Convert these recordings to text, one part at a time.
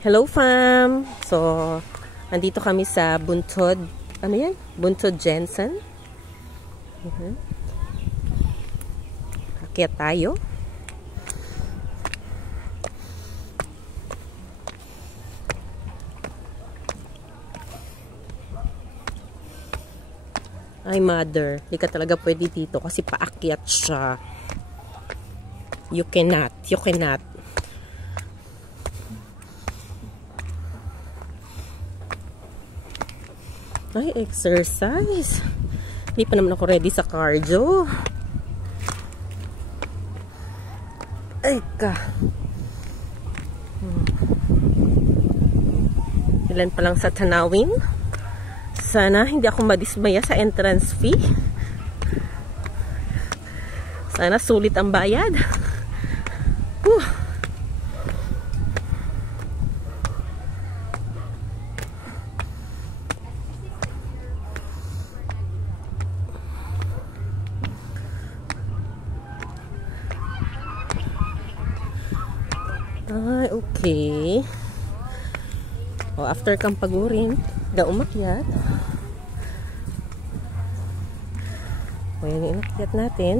Hello fam! So, andito kami sa Buntod, ano yan? Buntod Jensen. Akyat tayo. Ay mother, hindi ka talaga pwede dito kasi paakyat siya. You cannot. Ay, exercise. Hindi pa naman ako ready sa cardio. Ay ka. Ilan pa lang sa tanawin. Sana hindi ako madismaya sa entrance fee. Sana sulit ang bayad. Ay, okay. O, after kang paguring, na umakyat. O, yan yung inakyat natin.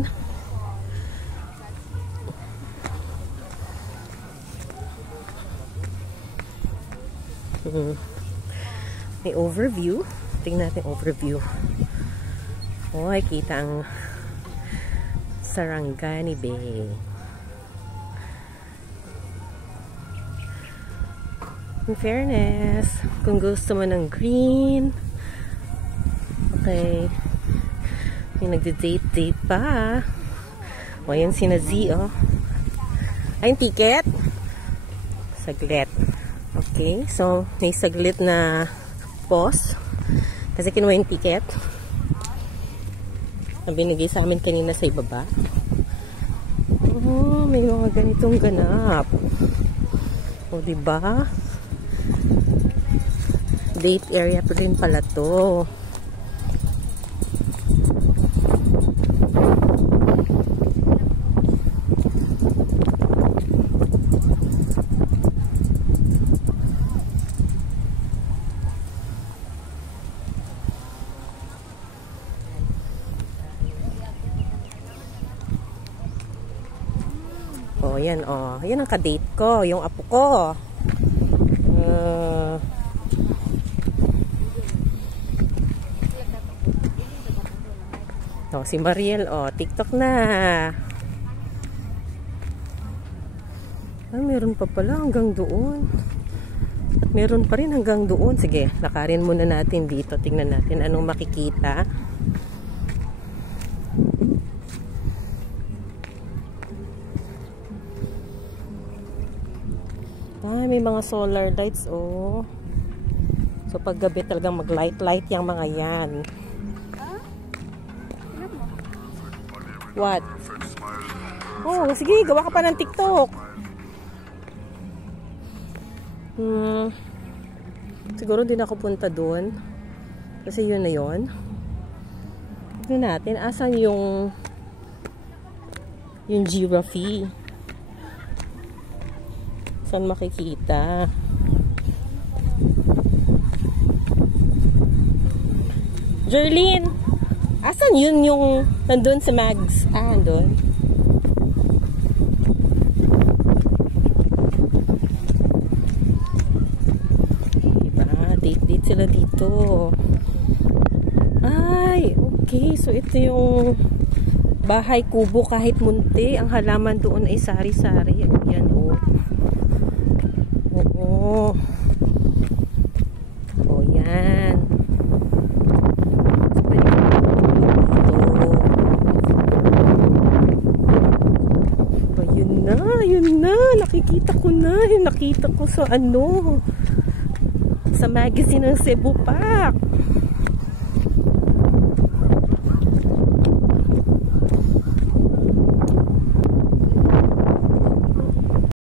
May overview. Tingnan natin overview. O, ay kita ang Sarangani Bay. In fairness, kung gusto mo ng green, okay, yung nagde-date pa. O, yan si Nazi, oh. Ay, yung ticket. Saglit. Okay, so, may saglit na pause. Kasi kinuha yung ticket. Ang binigay sa amin kanina sa ibaba. Oh, may mga ganitong ganap. O, diba? Date area pa rin pala to. Oh, yan, oh. Yan ang ka-date ko, yung apo ko. Oh, si Mariel, oh, TikTok na. Ah, meron pa pala hanggang doon. At meron pa rin hanggang doon. Sige, lakarin muna natin dito. Tingnan natin anong makikita. Ah, may mga solar lights, oh. So, pag gabi talagang mag-light-light yung mga yan. What? Oh, sige, gawa ka pa ng TikTok. Siguro din ako punta doon. Kasi yun na yun. Tignan natin, asan yung giraffe? Saan makikita? Jerlyn! Asan yun yung nandun si Mags? Ah, nandun. Diba? Date sila dito. Ay, okay. So, ito yung bahay kubo kahit munti. Ang halaman doon ay sari-sari. Yan, oh. Oo. Oh, yan. Yun na, nakikita ko na, yung nakita ko sa ano, sa magazine ng Cebu Park.